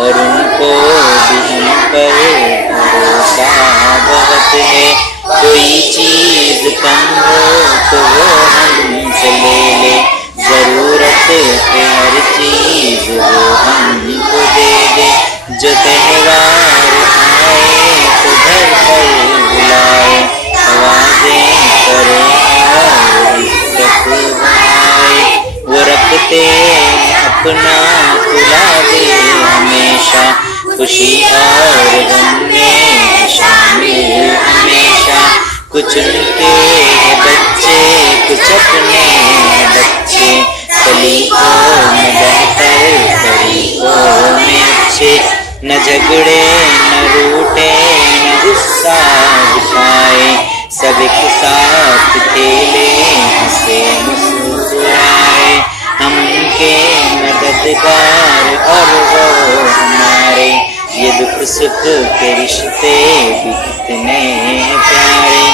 और उनको भी हम पर भरोसा बहुत है। कोई चीज कम हो तो वो हमसे ले ले, जरूरत है हर चीज वो हमको दे दे। जो त्योहार आए तो घर पर बुलाए, आवाजें करे और इज्जत बढ़ाए। वो रखते अपना खुला दे हमेशा, खुशी और गम में शामिल हमेशा। कुछ उनके बच्चे कुछ अपने बच्चे, सलीकों में बेहतर तरीकों में अच्छे। न झगड़े न रूठे न गुस्सा दिखाए, सब एक साथ खेले हंसे मुस्कुराए। हम उनके मददगार और वो हमारे, ये दुख सुख के रिश्ते भी कितने प्यारे।